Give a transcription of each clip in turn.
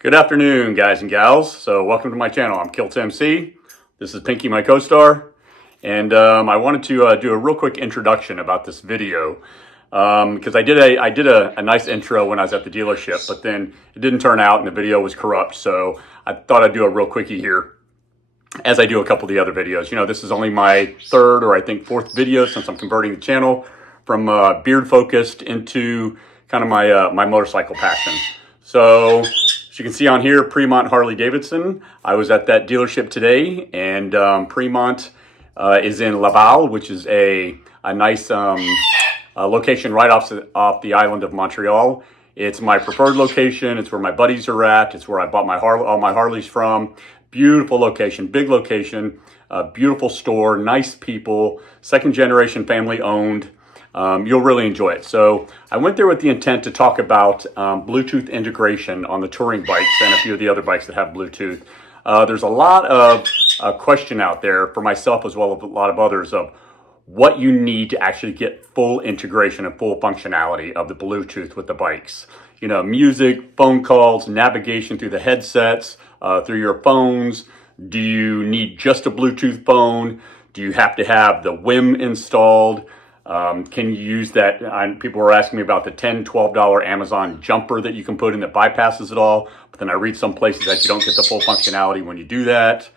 Good afternoon, guys and gals. So welcome to my channel. I'm Kilt MC. This is Pinky, my co-star. And I wanted to do a real quick introduction about this video because I did a nice intro when I was at the dealership, but then it didn't turn out and the video was corrupt. So I thought I'd do a real quickie here as I do a couple of the other videos. You know, this is only my third or I think fourth video since I'm converting the channel from beard focused into kind of my motorcycle passion. So as you can see on here, Fremont Harley Davidson. I was at that dealership today, and Fremont is in Laval, which is a nice location right off the island of Montreal. It's my preferred location. It's where my buddies are at. It's where I bought all my Harleys from. Beautiful location, big location, beautiful store, nice people, second generation family owned. You'll really enjoy it. So I went there with the intent to talk about Bluetooth integration on the touring bikes and a few of the other bikes that have Bluetooth. There's a lot of question out there for myself as well as a lot of others of what you need to actually get full integration and full functionality of the Bluetooth with the bikes. You know, music, phone calls, navigation through the headsets, through your phones. Do you need just a Bluetooth phone? Do you have to have the WIM installed? Can you use that? People were asking me about the $10, $12 Amazon jumper that you can put in that bypasses it all. But then I read some places that you don't get the full functionality when you do that.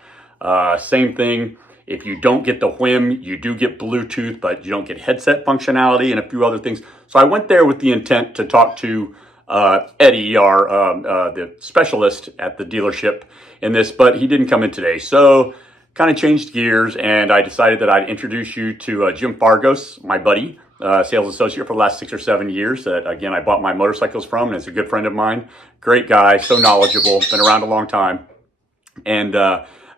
Same thing. If you don't get the WIM, you do get Bluetooth, but you don't get headset functionality and a few other things. So I went there with the intent to talk to Eddie, the specialist at the dealership in this, but he didn't come in today. So kind of changed gears, and I decided that I'd introduce you to Jim Fargos, my buddy, sales associate for the last 6 or 7 years that, again, I bought my motorcycles from, and is a good friend of mine. Great guy, so knowledgeable, been around a long time. And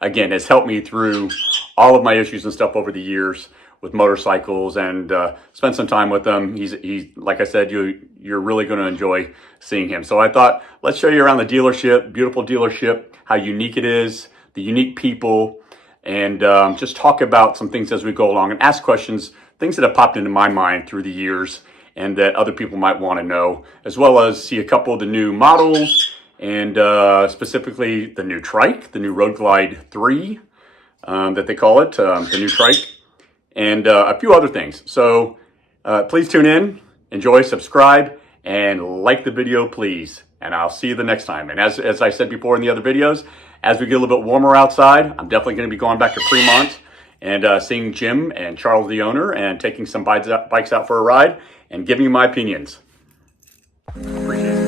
again, has helped me through all of my issues and stuff over the years with motorcycles, and spent some time with him. He's like I said, you're really going to enjoy seeing him. So I thought, let's show you around the dealership, beautiful dealership, how unique it is, the unique people, and just talk about some things as we go along and ask questions, things that have popped into my mind through the years and that other people might want to know, as well as see a couple of the new models and specifically the new Trike, the new Road Glide 3 that they call it, the new Trike, and a few other things. So please tune in, enjoy, subscribe, and like the video, please. And I'll see you the next time. And as I said before in the other videos, as we get a little bit warmer outside, I'm definitely going to be going back to Fremont and seeing Jim and Charles, the owner, and taking some bikes out for a ride and giving you my opinions. Appreciate it.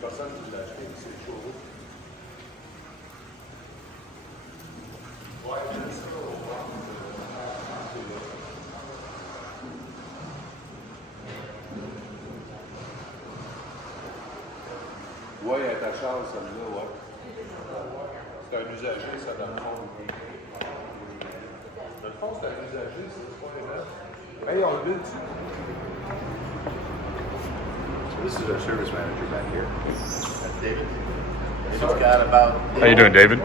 Personne qui l'a acheté, c'est le chaud. Ouais, elle est à Charles, celle-là, ouais. C'est un usager, ça, dans le fond. Dans le fond, c'est un usager, c'est pas là. Hey, on le dit. This is our service manager back here. That's David. David's got about... How you doing, David?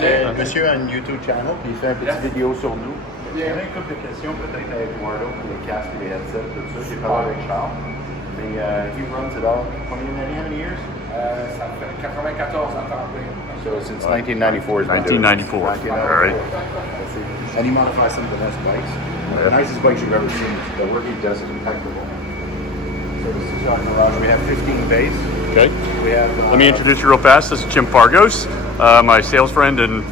C'est monsieur a une YouTube channel, puis il fait un petit vidéo sur nous. Il y a une couple de questions peut-être avec Eduardo pour les casques et les headsets, tout ça. J'ai parlé avec Charles. Mais he runs it all. How many years? Ça fait 94 ans temps plein. So since 1994 he's been 1994. All right. And he modifies some of the best bikes. The nicest bikes you've ever seen. The work he does is impeccable. So this is our garage. We have 15 bays. Okay. We have. Let me introduce you real fast. This is Jim Fargos, my sales friend and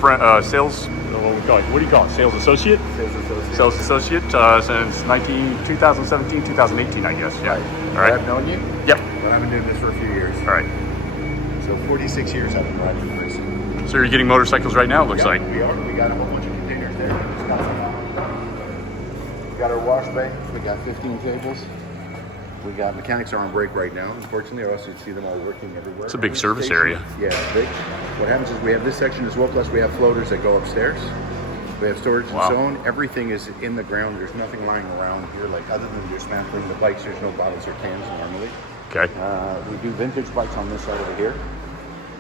what do you call it? Sales associate? Sales associate. Sales associate since 2017, 2018, I guess. Yeah. Right. All right. I've known you? Yep. But I've been doing this for a few years. All right. So 46 years I've been riding this. So you're getting motorcycles right now, it looks like. We are. We got a whole bunch of containers there. We got our wash bay. We got 15 tables. We got mechanics are on break right now, unfortunately, or else you'd see them all working everywhere. It's a big service area. Yeah, big. What happens is we have this section as well, plus we have floaters that go upstairs. We have storage and so on. Everything is in the ground. There's nothing lying around here, like other than dismantling the bikes. There's no bottles or cans normally. Okay. We do vintage bikes on this side over here.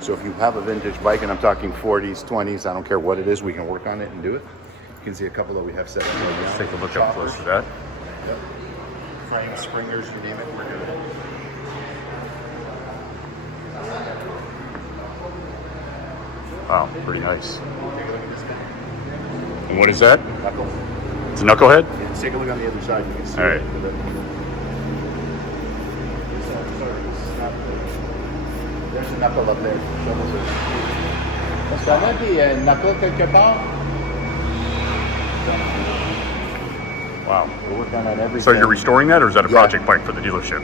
So if you have a vintage bike, and I'm talking 40s, 20s, I don't care what it is, we can work on it and do it. You can see a couple that we have set up right now. Let's take a look up close to that. Yep. Frames, springers, you name it, we're doing it. Wow, pretty nice. Take a look at this guy. And what is that? Knuckle. It's a knucklehead? Yeah, let's take a look on the other side. You can see all right. There's a knuckle up there. Est-ce qu'on a des knuckles quelque part? Wow. We're working on everything. So you're restoring that, or is that a Yeah. project bike for the dealership?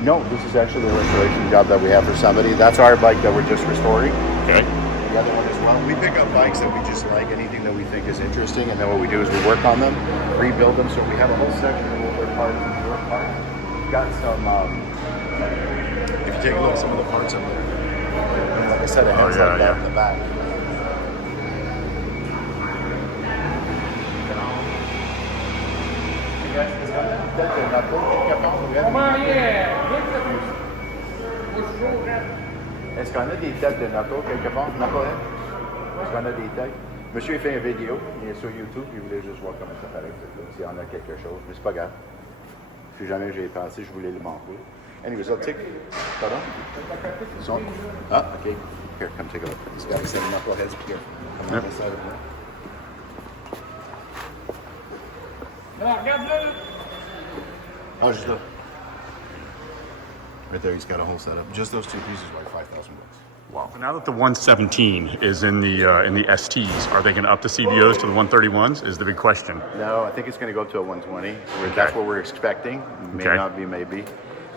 No, this is actually a restoration job that we have for somebody. That's our bike that we're just restoring. Okay. The other one as well. We pick up bikes that we just like, anything that we think is interesting, and then what we do is we work on them, rebuild them. So we have a whole section of older parts and newer parts. We've got some, if you take a look at some of the parts up there, and like I said, it has like that in the back. Est-ce qu'on a des têtes de knuckle quelque part? Knucklehead? Est-ce qu'on a des têtes? Monsieur a fait une vidéo, il est sur YouTube, puis il voulait juste voir comment ça paraît. S'il y en a quelque chose, mais c'est pas grave. Si jamais j'ai pensé, je voulais le manquer. Anyways, I'll take. Pardon? So, okay. Here, come take a look. This guy's setting knuckleheads here. Come on this side of it. Oh, just look. Right there, he's got a whole setup. Just those two pieces are like $5,000. Wow. Now that the 117 is in the STs, are they going to up the CVOs to the 131s? Is the big question. No, I think it's going to go to a 120. That's what we're expecting. May not be, maybe.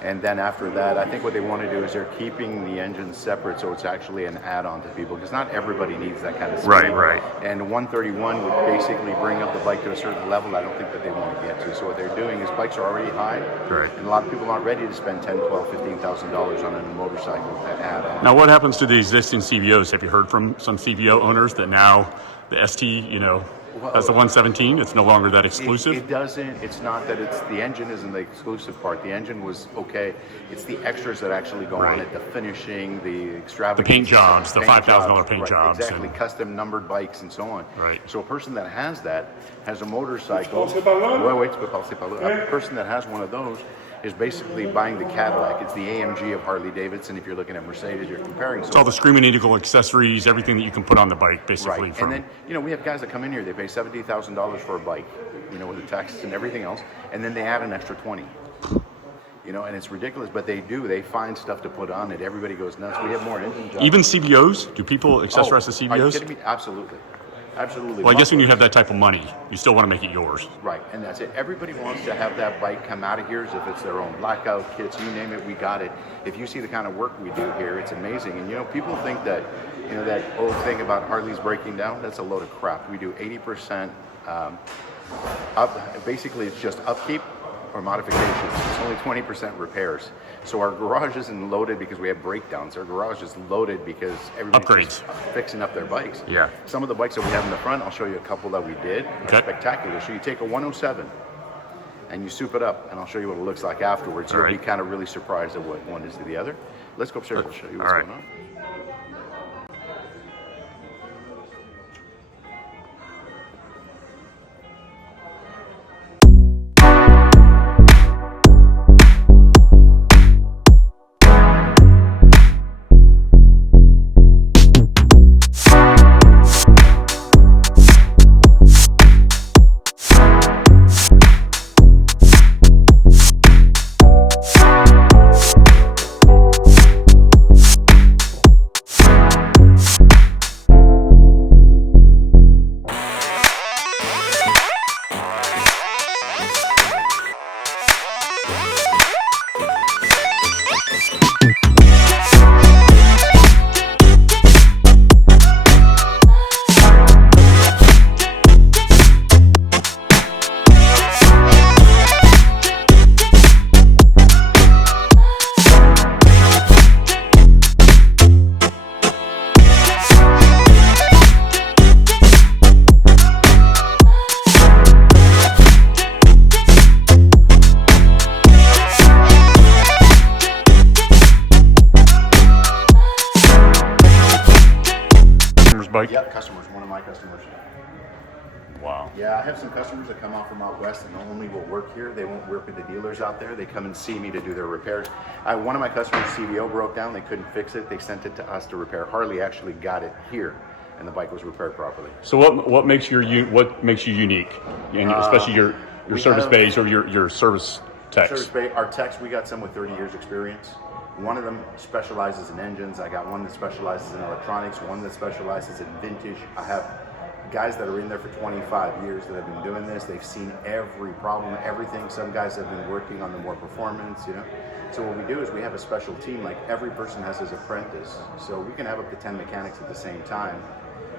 And then after that, I think what they want to do is they're keeping the engine separate, so it's actually an add-on to people, because not everybody needs that kind of speed. Right. And 131 would basically bring up the bike to a certain level I don't think that they want to get to. So what they're doing is bikes are already high, and a lot of people aren't ready to spend $10,000, $12,000, $15,000 on a motorcycle to add on. Now, what happens to the existing CVOs? Have you heard from some CVO owners that now the ST, as the 117, it's no longer that exclusive? It doesn't. It's not that it's the engine isn't the exclusive part. The engine was okay. It's the extras that actually go on it, the finishing, the extravagance. The paint jobs, the $5,000 paint jobs. Exactly, custom numbered bikes and so on. Right. So a person that has that has a motorcycle. A person that has one of those is basically buying the Cadillac. It's the AMG of Harley Davidson. If you're looking at Mercedes, you're comparing. It's all the screaming eagle accessories, everything that you can put on the bike, basically. Right. And then, we have guys that come in here, they pay $70,000 for a bike, with the taxes and everything else, and then they add an extra 20. And it's ridiculous, but they do. They find stuff to put on it. Everybody goes nuts. We have more engine jobs. Even CVOs? Do people accessorize the CVOs? Are you kidding me? Absolutely. Absolutely. Well, I guess when you have that type of money, you still want to make it yours. Right, and that's it. Everybody wants to have that bike come out of here as if it's their own. Blackout kits, you name it, we got it. If you see the kind of work we do here, it's amazing. And people think that, that old thing about Harley's breaking down, that's a load of crap. We do 80% up. Basically, it's just upkeep or modifications. It's only 20% repairs. So our garage isn't loaded because we have breakdowns. Our garage is loaded because everybody's just fixing up their bikes. Yeah. Some of the bikes that we have in the front, I'll show you a couple that we did. They're spectacular. So you take a 107 and you soup it up, and I'll show you what it looks like afterwards. You'll be kind of really surprised at what one is to the other. Let's go upstairs. I'll show you what's going on. my customers. Wow. Yeah, I have some customers that come out from out west and only will work here. They won't work with the dealers out there. They come and see me to do their repairs. One of my customers' CVO broke down. They couldn't fix it. They sent it to us to repair. Harley actually got it here, and the bike was repaired properly. So what makes you unique, and especially your service bays or your service techs? Service bay, our techs, we got some with 30 years experience. One of them specializes in engines. I got one that specializes in electronics, one that specializes in vintage. I have guys that are in there for 25 years that have been doing this. They've seen every problem, everything. Some guys have been working on the more performance, you know. So what we do is we have a special team, like every person has his apprentice. So we can have up to 10 mechanics at the same time.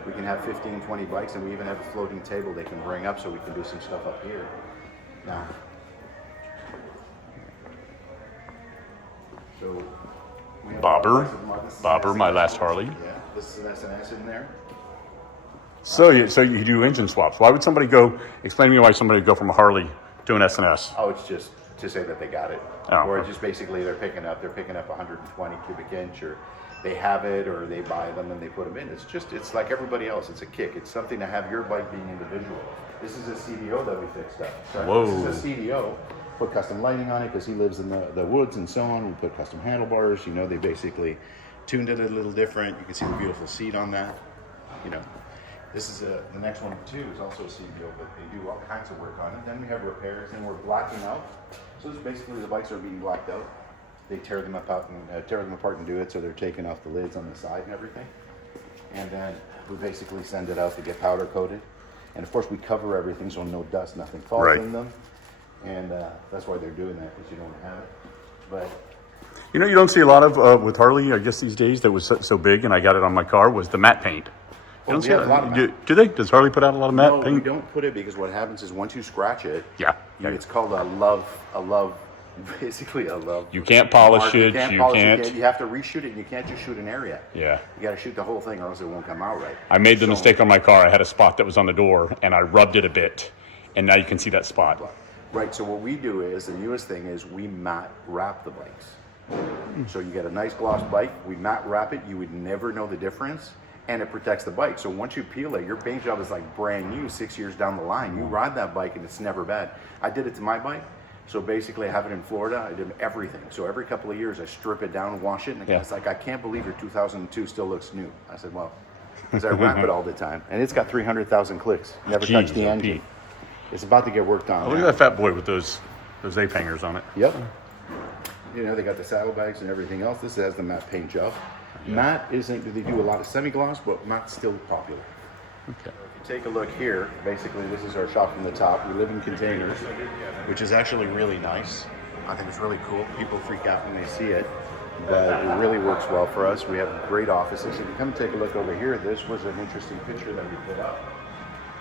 We can have 15, 20 bikes, and we even have a floating table they can bring up so we can do some stuff up here. Now, so we have Bobber, my last Harley. Yeah, this is an SNS in there. So you do engine swaps. Why would somebody go? Explain to me why somebody would go from a Harley to an SNS. Oh, it's just to say that they got it, or just basically they're picking up 120 cubic inch, or they have it, or they buy them and they put them in. It's like everybody else. It's a kick. It's something to have your bike being individual. This is a CDO that we fixed up. So Whoa. This is a CDO. Put custom lighting on it because he lives in the woods and so on. We put custom handlebars. You know, they basically tuned it a little different. You can see the beautiful seat on that. You know. This is the next one too is also a CBO, but they do all kinds of work on it. Then we have repairs, and we're blacking out. So it's basically the bikes are being blacked out. They tear them apart and do it, so they're taking off the lids on the side and everything. And then we basically send it out to get powder coated. And of course we cover everything so no dust, nothing falls in them. And that's why they're doing that, because you don't have it. But you know, you don't see a lot of with Harley, I guess these days, that was so big, and I got it on my car, was the matte paint. You don't see a lot of matte. Do they? Does Harley put out a lot of matte paint? No, we don't put it, because what happens is once you scratch it, it's called a love, basically a love. You can't polish it. You have to reshoot it, and you can't just shoot an area. Yeah. You got to shoot the whole thing, or else it won't come out right. I made the mistake on my car. I had a spot that was on the door, and I rubbed it a bit, and now you can see that spot. Right. So what we do is, the newest thing is we matte wrap the bikes. So you get a nice gloss bike, we matte wrap it. You would never know the difference. And it protects the bike. So once you peel it, your paint job is like brand new 6 years down the line. You ride that bike and it's never bad. I did it to my bike. So basically I have it in Florida. I did everything. So every couple of years I strip it down, wash it. And the guy's like, I can't believe your 2002 still looks new. I said, well, because I wrap it all the time. And it's got 300,000 clicks. Never touched the engine. It's about to get worked on. Oh, look at that fat boy with those ape hangers on it. Yep. You know, they got the saddlebags and everything else. This has the matte paint job. Matte isn't, they do a lot of semi-gloss, but matte's still popular. Okay. If you take a look here, basically this is our shop from the top. We live in containers, which is actually really nice. I think it's really cool. People freak out when they see it, but it really works well for us. We have great offices. If you come take a look over here, this was an interesting picture that we put up.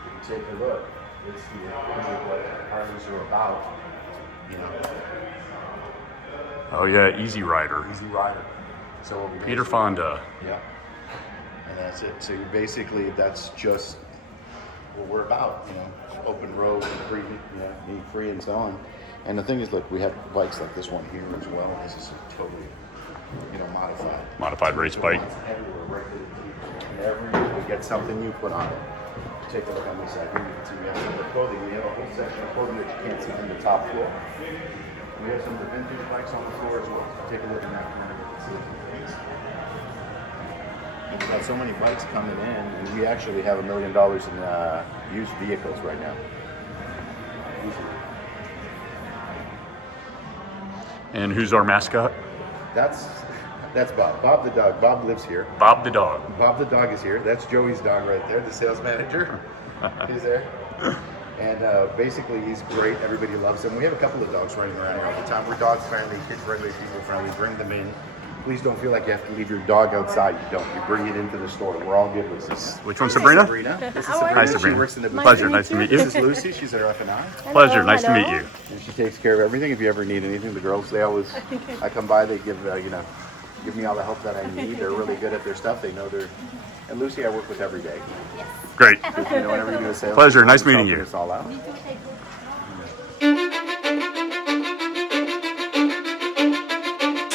If you take a look, it's what Harleys are about, you know. Oh yeah, Easy Rider. Easy Rider. So what we Peter Fonda. Yeah. And that's it. So basically, that's just what we're about, you know, open road, free, being free and so on. And the thing is, look, we have bikes like this one here as well. This is totally, modified. Modified race bike. Everywhere, right to the every year we get something new put on it. Take a look on this side here. You can see we have some of the clothing. We have a whole section of clothing that you can't see from the top floor. We have some of the vintage bikes on the floor as well. So take a look in that corner. You can see it. We've got so many bikes coming in, and we actually have $1 million in used vehicles right now. And who's our mascot? That's Bob. Bob the dog. Bob lives here. Bob the dog. Bob the dog is here. That's Joey's dog right there, the sales manager. He's there. And basically, he's great. Everybody loves him. We have a couple of dogs running around here all the time. We're dog friendly, kid friendly, people friendly. Bring them in. Please don't feel like you have to leave your dog outside. You don't. You bring it into the store. We're all good with this. Which one's Sabrina? Sabrina. This is How are Sabrina. you? Hi, Sabrina. She works in the Pleasure. Nice to meet you. This is Lucy. She's our F&I. Pleasure. Nice to meet you. And she takes care of everything. If you ever need anything, the girls, they always, I come by, they give, give me all the help that I need. They're really good at their stuff. They know they're, and Lucy I work with every day. Great. Whenever you do a sale. Pleasure. Nice meeting you. It's all out.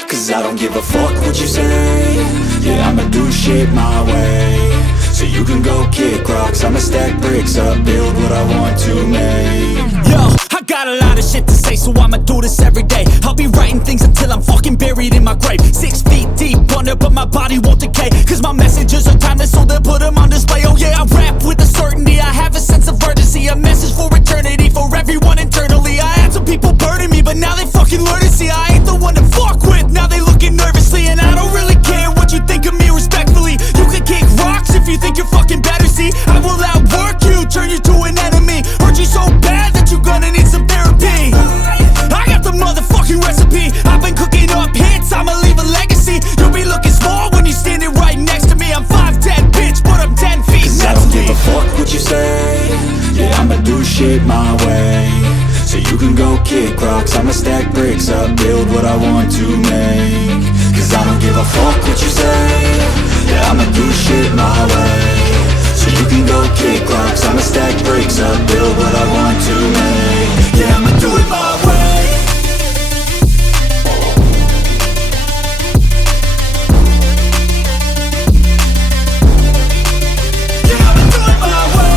Cause I don't give a fuck what you say. Yeah, I'ma do shit my way. So you can go kick rocks, I'ma stack bricks up, build what I want to make. Yo, I got a lot of shit to say, so I'ma do this every day. I'll be writing things until I'm fucking buried in my grave. 6 feet deep under, but my body won't decay, cause my messages are timeless, so they'll put them on display. Oh yeah, I rap with a certainty, I have a sense of urgency, a message for eternity, for everyone internally. I had some people burning me, but now they fucking learn to see I ain't the one to fuck with, now they looking nervously. And I don't really care what you think of me, respectfully. You can kick rocks if you think you're fucking better, see I will outwork you, turn you to an enemy, hurt you so bad that you're gonna need some therapy. I got the motherfucking recipe, I've been cooking up hits, I'ma leave a legacy. You'll be looking small when you're standing right next to me. I'm 5'10", bitch, but I'm 10 feet. Cause I don't give a fuck what you say, yeah, I'ma do shit my way. So you can go kick rocks, I'ma stack bricks up, build what I want to make. Cause I don't give a fuck what you say, yeah, I'ma do shit my way. So you can go kick rocks, I'ma stack bricks up, build what I want to make. Yeah, I'ma do it my way. Yeah, I'ma do it my way.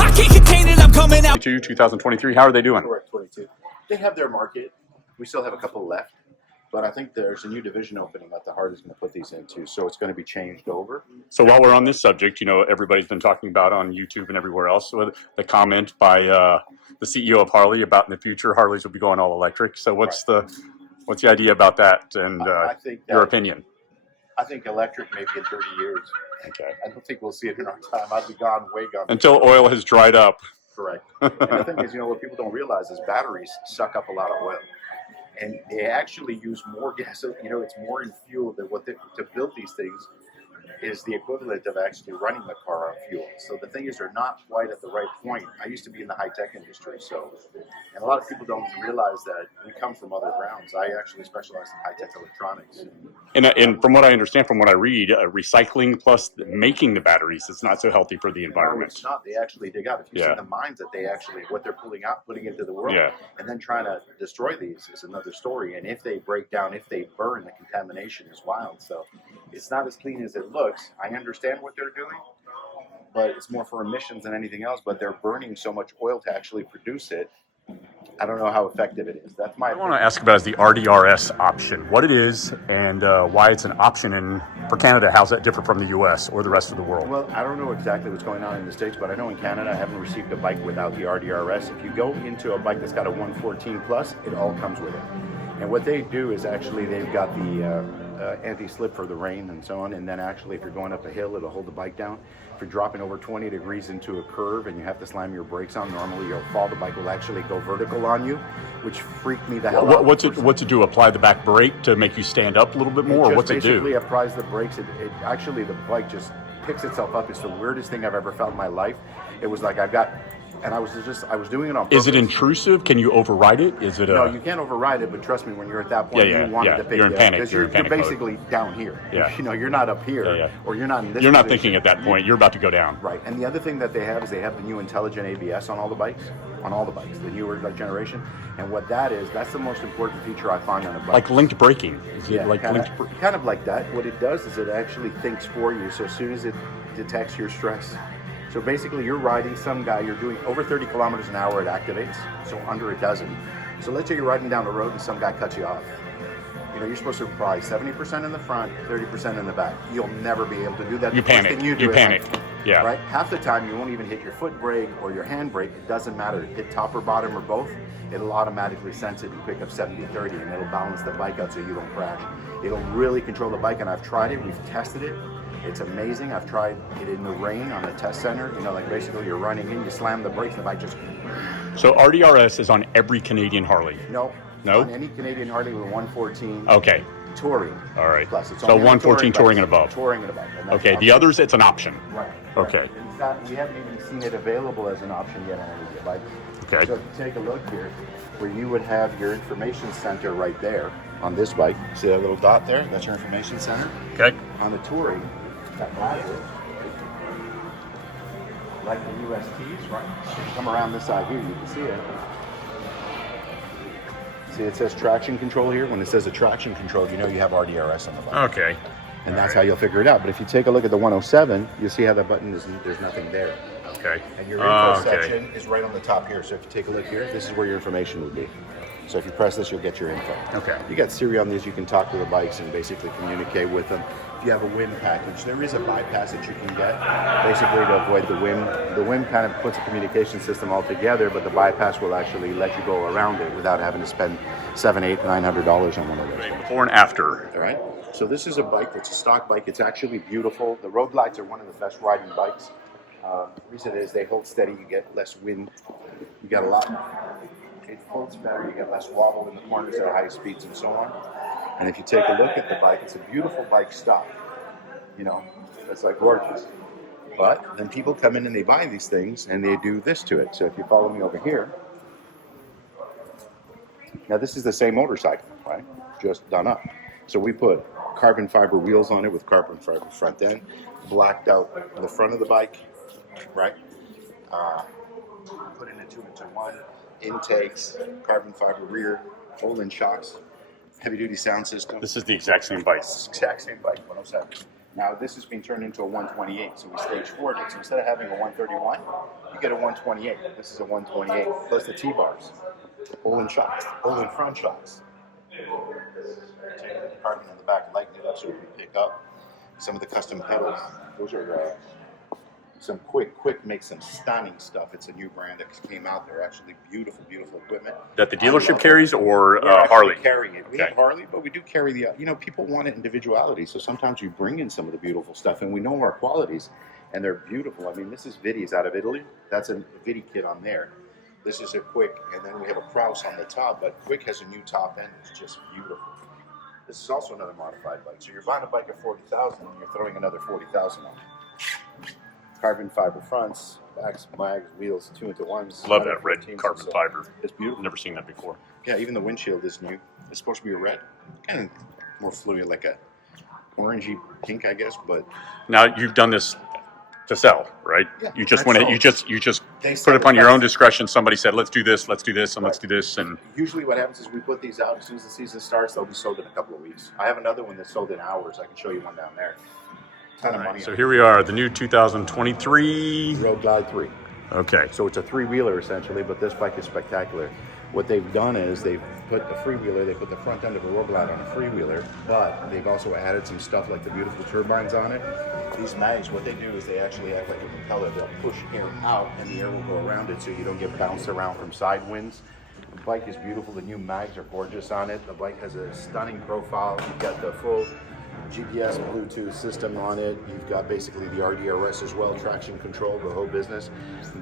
I can't contain it, I'm coming out. 2023, how are they doing? We're at 22. They have their market. We still have a couple left, but I think there's a new division opening that the Harley's going to put these into, so it's going to be changed over. So while we're on this subject, you know, everybody's been talking about on YouTube and everywhere else, with the comment by the CEO of Harley about in the future Harleys will be going all electric. So what's the idea about that, and I think your opinion? I think electric maybe in 30 years. Okay. I don't think we'll see it in our time. I'll be gone, way gone. Until oil has dried up. Correct. And the thing is, you know, what people don't realize is batteries suck up a lot of oil. And they actually use more gas, you know, it's more in fuel than what to build these things is the equivalent of actually running the car on fuel. So the thing is, they're not quite at the right point. I used to be in the high-tech industry, and a lot of people don't realize that we come from other grounds. I actually specialize in high-tech electronics. And from what I understand, from what I read, recycling plus making the batteries is not so healthy for the environment. No, it's not. They actually dig out. If you see the mines that they actually, what they're pulling out, putting into the world, and then trying to destroy these is another story. And if they break down, if they burn, the contamination is wild. So it's not as clean as it looks. I understand what they're doing, but it's more for emissions than anything else. But they're burning so much oil to actually produce it. I don't know how effective it is. That's my opinion. I want to ask about is the RDRS option, what it is, and why it's an option for Canada. How's that different from the U.S. or the rest of the world? Well, I don't know exactly what's going on in the States, but I know in Canada I haven't received a bike without the RDRS. If you go into a bike that's got a 114 plus, it all comes with it. And what they do is actually they've got the anti-slip for the rain and so on, and then actually if you're going up a hill, it'll hold the bike down. If you're dropping over 20 degrees into a curve and you have to slam your brakes on, normally you'll fall, the bike will actually go vertical on you, which freaked me the hell out. What's it do? Apply the back brake to make you stand up a little bit more, or what's it do? Basically applies the brakes. It actually, the bike just picks itself up. It's the weirdest thing I've ever felt in my life. It was like I was doing it on purpose. Is it intrusive? Can you override it? Is it No, you can't override it, but trust me, when you're at that point, you want it to pick you're in you panic. because you're basically down here. Yeah. You know, you're not up here, or you're not in this You're not position. thinking at that point. You're about to go down. Right. And the other thing that they have is they have the new intelligent ABS on all the bikes, the newer generation. And what that is, that's the most important feature I find on a bike. Like linked braking. Is it like kind linked of like that. What it does is it actually thinks for you. So as soon as it detects your stress. So basically you're riding some guy, you're doing over 30 kilometers an hour, it activates. So under it doesn't. So let's say you're riding down the road and some guy cuts you off. You know, you're supposed to apply 70% in the front, 30% in the back. You'll never be able to do that. You panic. You panic. Yeah. Right? Half the time you won't even hit your foot brake or your hand brake. It doesn't matter. Hit top or bottom or both. It'll automatically sense it and pick up 70-30 and it'll balance the bike out so you don't crash. It'll really control the bike, and I've tried it. We've tested it. It's amazing. I've tried it in the rain on a test center. You know, like basically you're running in, you slam the brakes, and the bike just... So RDRS is on every Canadian Harley? No. No? On any Canadian Harley with 114. Okay. Touring. All right. Plus, it's so 114 touring and above. Touring and above. And okay. The others, it's an option. Right. Okay. In fact, we haven't even seen it available as an option yet on any of the bikes. Okay. So if you take a look here, where you would have your information center right there on this bike. See that little dot there? That's your information center. Okay. On the touring, that has it. Like the USTs, right? Come around this side here, you can see it. See, it says traction control here. When it says a traction control, you know you have RDRS on the button. Okay. And that's how you'll figure it out. But if you take a look at the 107, you'll see how that button is, there's nothing there. Okay. And your info section is right on the top here. So if you take a look here, this is where your information would be. So if you press this, you'll get your info. Okay. You got Siri on these. You can talk to the bikes and basically communicate with them. If you have a WIM package, there is a bypass that you can get, basically to avoid the WIM. The WIM kind of puts a communication system all together, but the bypass will actually let you go around it without having to spend $700, $800, $900 on one of those. Before and after. All right. So this is a bike that's a stock bike. It's actually beautiful. The Road Glides are one of the best riding bikes. The reason is they hold steady. You get less wind. You got a lot. It holds better. You get less wobble in the corners at high speeds and so on. And if you take a look at the bike, it's a beautiful bike stock. You know, it's like gorgeous. But then people come in and they buy these things and they do this to it. So if you follow me over here, now this is the same motorcycle, right? Just done up. So we put carbon fiber wheels on it with carbon fiber front end, blacked out the front of the bike, right? Put in a 2-into-1, intakes, carbon fiber rear, fold-in shocks, heavy-duty sound system. This is the exact same bike. Exact same bike, 107. Now this has been turned into a 128, so we stage forward it. So instead of having a 131, you get a 128. This is a 128 plus the T-bars, fold-in shocks, fold-in front shocks. Carbon on the back lightly, that's what we pick up. Some of the custom pedals, those are some Quick makes some stunning stuff. It's a new brand that came out. They're actually beautiful, beautiful equipment. That the dealership carries, or We're Harley? Carrying it. We Okay. have Harley, but we do carry the, you know, people want individuality. So sometimes we bring in some of the beautiful stuff and we know our qualities and they're beautiful. I mean, this is Vidi's out of Italy. That's a Vidi kit on there. This is a Quick, and then we have a Kraus on the top, but Quick has a new top end. It's just beautiful. This is also another modified bike. So you're buying a bike at $40,000 and you're throwing another $40,000 on it. Carbon fiber fronts, backs, mags, wheels, 2-into-1s. Love that red carbon fiber. It's beautiful. Never seen that before. Yeah, even the windshield is new. It's supposed to be a red, kind of more fluid, like a orangey pink, I guess. But Now you've done this to sell, right? Yeah, You just that's went. all. You just They put sell it upon it your fast. own discretion. Somebody said, "Let's do this, let's do this, and let's do this," and usually what happens is we put these out as soon as the season starts. They'll be sold in a couple of weeks. I have another one that's sold in hours. I can show you one down there. Ton of money. so here we are, the new 2023. Road Glide 3. Okay. So it's a three-wheeler essentially, but this bike is spectacular. What they've done is they've put a freewheeler, they put the front end of a Road Glide on a freewheeler, but they've also added some stuff like the beautiful turbines on it. These mags, what they do is they actually act like a propeller. They'll push air out and the air will go around it so you don't get bounced around from side winds. The bike is beautiful. The new mags are gorgeous on it. The bike has a stunning profile. You've got the full GPS Bluetooth system on it. You've got basically the RDRS as well, traction control, the whole business.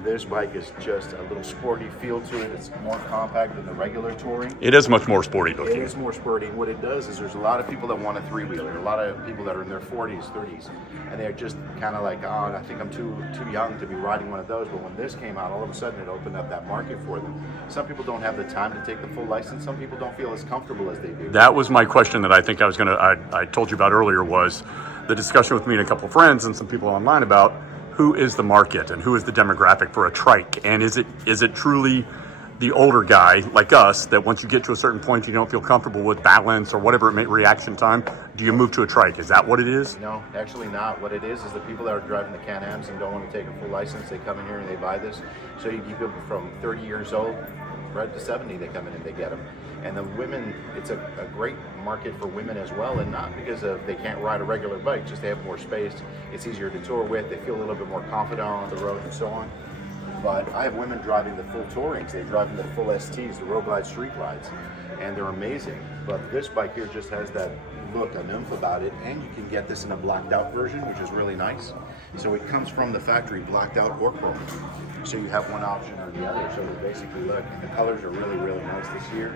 This bike is just a little sporty feel to it. It's more compact than the regular touring. It is much more sporty It looking. is more sporty. What it does is there's a lot of people that want a three-wheeler, a lot of people that are in their 40s, 30s, and they're just kind of like, oh, I think I'm too young to be riding one of those. But when this came out, all of a sudden it opened up that market for them. Some people don't have the time to take the full license. Some people don't feel as comfortable as they do. That was my question that I think I was going to, I told you about earlier, was the discussion with me and a couple of friends and some people online about who is the market and who is the demographic for a trike. And is it truly the older guy like us that once you get to a certain point you don't feel comfortable with balance or whatever it may, reaction time, do you move to a trike? Is that what it is? No, actually not. What it is the people that are driving the Can-Ams and don't want to take a full license, they come in here and they buy this. So you keep them from 30 years old right to 70, they come in and they get them. And the women, it's a great market for women as well, and not because of they can't ride a regular bike, just they have more space, it's easier to tour with, they feel a little bit more confident on the road and so on. But I have women driving the full tourings, they're driving the full STs, the Road Glide street glides, and they're amazing. But this bike here just has that look, a nymph about it, and you can get this in a blacked out version, which is really nice. So it comes from the factory blacked out or chrome. So you have one option or the other. So basically, look, the colors are really, really nice this year.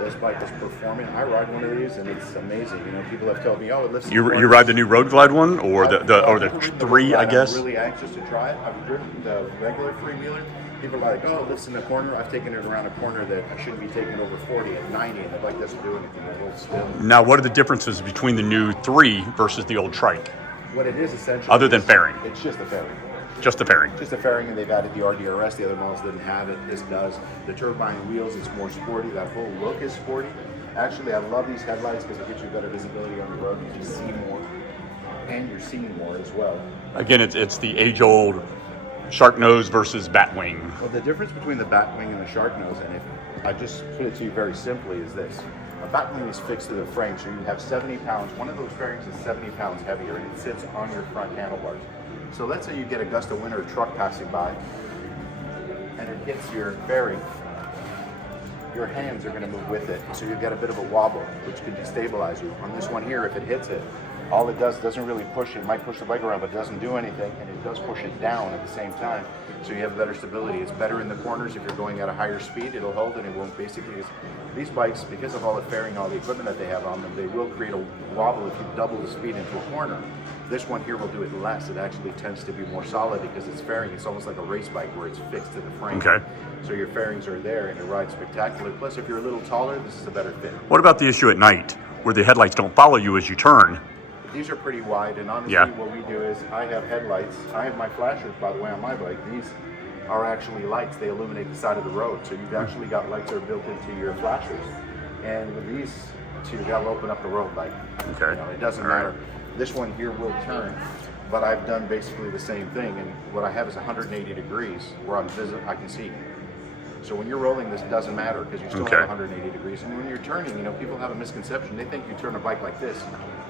This bike is performing. I ride one of these and it's amazing. You know, people have told me, oh, listen. You ride the new Road Glide one or the 3, I guess? I'm really anxious to try it. I've driven the regular three-wheeler. People are like, oh, listen, the corner. I've taken it around a corner that I shouldn't be taking over 40 at 90, and the bike doesn't do anything. It holds still. Now, what are the differences between the new 3 versus the old trike? What it is essentially, Other than fairing. It's just a fairing. Just the fairing. Just a fairing, and they've added the RDRS. The other models didn't have it. This does. The turbine wheels, it's more sporty. That whole look is sporty. Actually, I love these headlights because it gives you better visibility on the road. You can see more, and you're seeing more as well. Again, it's the age-old shark nose versus bat wing. Well, the difference between the bat wing and the shark nose, and if I just put it to you very simply, is this. A bat wing is fixed to the frame, so you have 70 pounds. One of those fairings is 70 pounds heavier, and it sits on your front handlebars. So let's say you get a gust of wind or a truck passing by, and it hits your fairing. Your hands are going to move with it, so you've got a bit of a wobble, which can destabilize you. On this one here, if it hits it, all it does doesn't really push it. It might push the bike around, but it doesn't do anything, and it does push it down at the same time, so you have better stability. It's better in the corners. If you're going at a higher speed, it'll hold, and it won't basically. These bikes, because of all the fairing, all the equipment that they have on them, they will create a wobble if you double the speed into a corner. This one here will do it less. It actually tends to be more solid because it's fairing. It's almost like a race bike where it's fixed to the frame. Okay. So your fairings are there, and it rides spectacular. Plus, if you're a little taller, this is a better fit. What about the issue at night, where the headlights don't follow you as you turn? These are pretty wide, and honestly, what we do is I have headlights. I have my flashers, by the way, on my bike. These are actually lights. They illuminate the side of the road. So you've actually got lights that are built into your flashers. And with these two, they'll open up the road light. Okay. You know, it doesn't matter. This one here will turn, but I've done basically the same thing. And what I have is 180 degrees where I can see. So when you're rolling, this doesn't matter because you still have 180 degrees. And when you're turning, you know, people have a misconception. They think you turn a bike like this.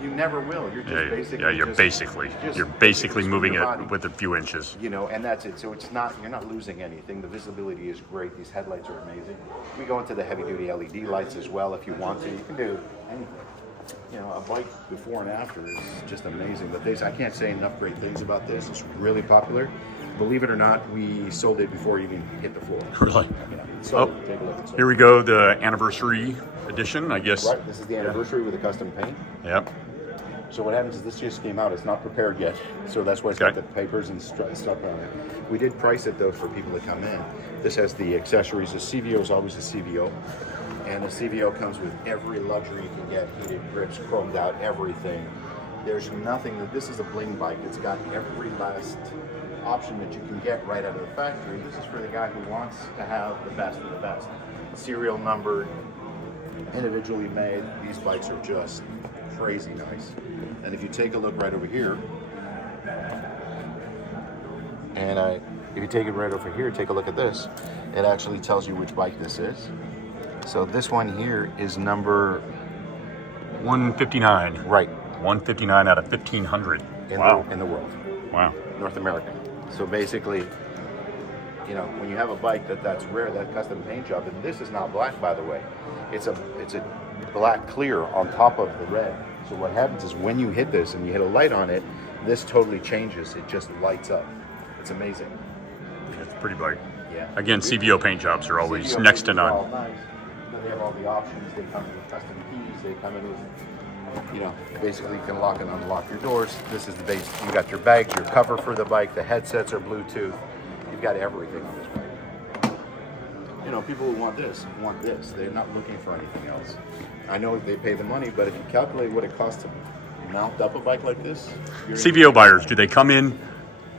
You never will. You're just you're basically moving it with a few inches. You know, and that's it. So it's not, you're not losing anything. The visibility is great. These headlights are amazing. We go into the heavy duty LED lights as well if you want to. You can do anything. You know, a bike before and after is just amazing. But I can't say enough great things about this. It's really popular. Believe it or not, we sold it before it even hit the floor. Really? Yeah. So take a look. Here we go, the anniversary edition, I guess. Right, this is the anniversary with the custom paint. Yep. So what happens is this just came out. It's not prepared yet. So that's why it's got the papers and stuff on it. We did price it, though, for people to come in. This has the accessories. The CVO is always a CVO. And the CVO comes with every luxury you can get. Heated grips, chromed out, everything. There's nothing that this is a bling bike. It's got every last option that you can get right out of the factory. This is for the guy who wants to have the best of the best. Serial numbered, individually made. These bikes are just crazy nice. And if you take a look right over here, and if you take it right over here, take a look at this. It actually tells you which bike this is. So this one here is number 159. Right. 159 out of 1,500. In the world. Wow. North America. So basically, you know, when you have a bike that's rare, that custom paint job, and this is not black, by the way. It's a black clear on top of the red. So what happens is when you hit this and you hit a light on it, this totally changes. It just lights up. It's amazing. It's pretty bright. Yeah. Again, CVO paint jobs are always CVO next to paint is none. all nice. But they have all the options. They come with custom keys. They come in with, you know, basically you can lock and unlock your doors. This is the base. You got your bags, your cover for the bike. The headsets are Bluetooth. You've got everything on this bike. You know, people who want this. They're not looking for anything else. I know they pay the money, but if you calculate what it costs to mount up a bike like this, CVO buyers, do they come in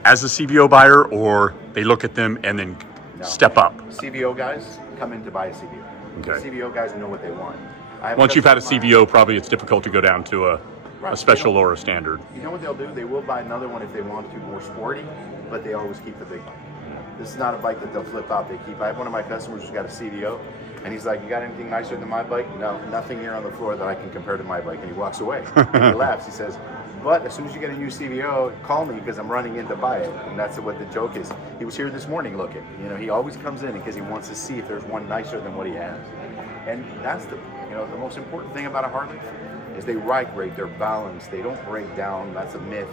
as a CVO buyer, or they look at them and then step up? CVO guys come in to buy a CVO. Okay. CVO guys know what they want. Once you've had a CVO, probably it's difficult to go down to a special or a standard. You know what they'll do? They will buy another one if they want to, more sporty, but they always keep the big bike. This is not a bike that they'll flip out. They keep. I have one of my customers who's got a CVO, and he's like, "You got anything nicer than my bike?" No, nothing here on the floor that I can compare to my bike. And he walks away. And he laughs. He says, "But as soon as you get a new CVO, call me because I'm running in to buy it." And that's what the joke is. He was here this morning looking. You know, he always comes in because he wants to see if there's one nicer than what he has. And that's the most important thing about a Harley is they ride great. They're balanced. They don't break down. That's a myth.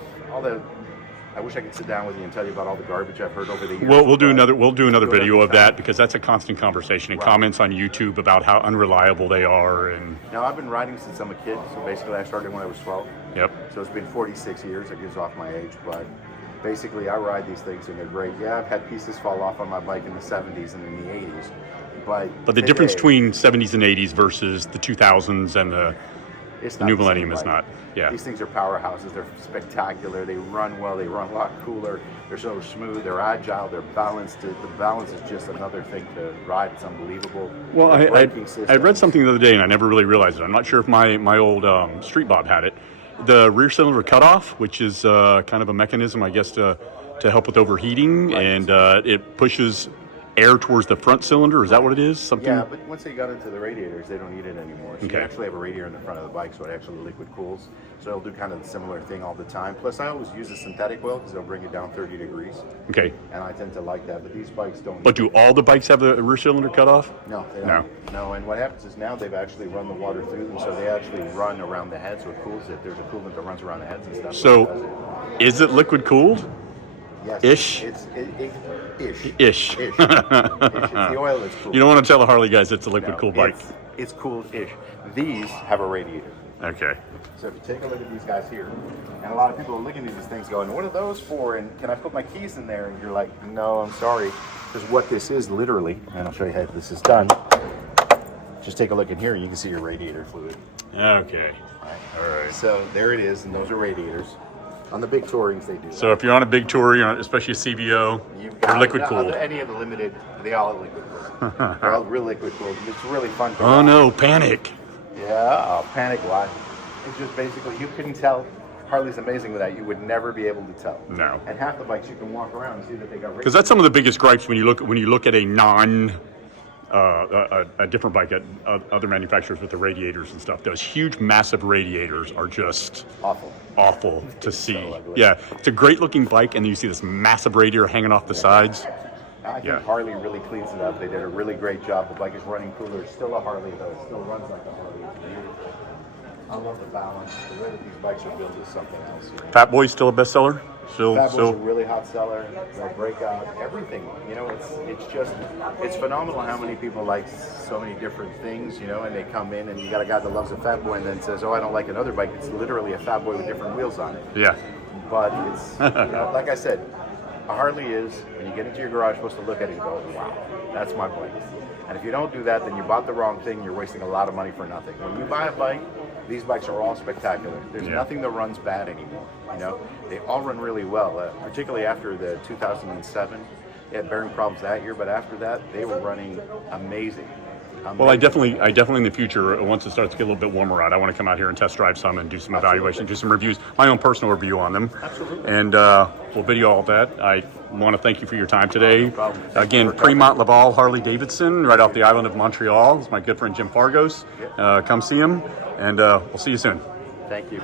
I wish I could sit down with you and tell you about all the garbage I've heard over the years. We'll do another video of that because that's a constant conversation and comments on YouTube about how unreliable they are. And now I've been riding since I'm a kid. So basically, I started when I was 12. Yep. So it's been 46 years. It gives off my age, but basically, I ride these things and they're great. Yeah, I've had pieces fall off on my bike in the 70s and in the 80s, but the difference between 70s and 80s versus the 2000s and the new millennium is not. Yeah. These things are powerhouses. They're spectacular. They run well. They run a lot cooler. They're so smooth. They're agile. They're balanced. The balance is just another thing to ride. It's unbelievable. Well, The I braking system. read something the other day, and I never really realized it. I'm not sure if my old Street Bob had it. The rear cylinder cutoff, which is kind of a mechanism, I guess, to help with overheating, Right. and it pushes air towards the front cylinder. Is that what it is? Something? Yeah, but once they got into the radiators, they don't need it anymore. So Okay. you actually have a radiator in the front of the bike, so it actually liquid cools. So it'll do kind of the similar thing all the time. Plus, I always use a synthetic oil because it'll bring it down 30 degrees, Okay. and I tend to like that. But these bikes don't. But do all the bikes have the rear cylinder cutoff? No, they No. don't. No, and what happens is now they've actually run the water through them, so they actually run around the head, so it cools it. There's a coolant that runs around the heads and stuff. So, it does it. is it liquid cooled? Yes, ish? It's ish. Ish. Ish. It's the oil that's cool. You don't want to tell the Harley guys it's a liquid cooled bike. It's cooled-ish. These have a radiator. Okay. So if you take a look at these guys here, and a lot of people are looking at these things going, what are those for? And can I put my keys in there? And you're like, no, I'm sorry. Because what this is literally, and I'll show you how this is done. Just take a look in here and you can see your radiator fluid. Okay. All right. So there it is, and those are radiators. On the big tourings, they do So if you're on a big tour, you're on, especially a CVO, they're liquid cooled. Any of the limited, they all are liquid cooled. They're all real liquid cooled. It's really fun. Oh no, panic. Yeah, panic what? It's just basically, you couldn't tell. Harley's amazing with that. You would never be able to tell. No. And half the bikes you can walk around and see that they got. Because that's some of the biggest gripes when you look at a a different bike at other manufacturers with the radiators and stuff. Those huge, massive radiators are just awful to see. so ugly. Yeah, it's a great looking bike, and then you see this massive radiator hanging off the sides. I think Yeah. Harley really cleans it up. They did a really great job. The bike is running cooler. It's still a Harley, though. It still runs like a Harley. It's beautiful. I love the balance. The way that these bikes are built is something else. You know? Fat Boy's still a bestseller. Fat Boy's a really hot seller. They'll break out everything. You know, it's phenomenal how many people like so many different things. You know, and they come in and you got a guy that loves a Fat Boy and then says, "Oh, I don't like another bike." It's literally a Fat Boy with different wheels on it. Yeah. But it's like I said, a Harley is when you get into your garage, you're supposed to look at it and go, "Wow, that's my bike." And if you don't do that, then you bought the wrong thing. You're wasting a lot of money for nothing. When you buy a bike, these bikes are all spectacular. There's nothing that runs bad anymore. You know, they all run really well. Particularly after the 2007, they had bearing problems that year, but after that, they were running amazing. Well, I definitely in the future, once it starts to get a little bit warmer out, I want to come out here and test drive some and do some evaluation, do some reviews, my own personal review on them. Absolutely. And we'll video all that. I want to thank you for your time today. problem. Again, Fremont Laval Harley Davidson, right off the island of Montreal. It's my good friend Jim Fargos. Come see him, and we'll see you soon. Thank you.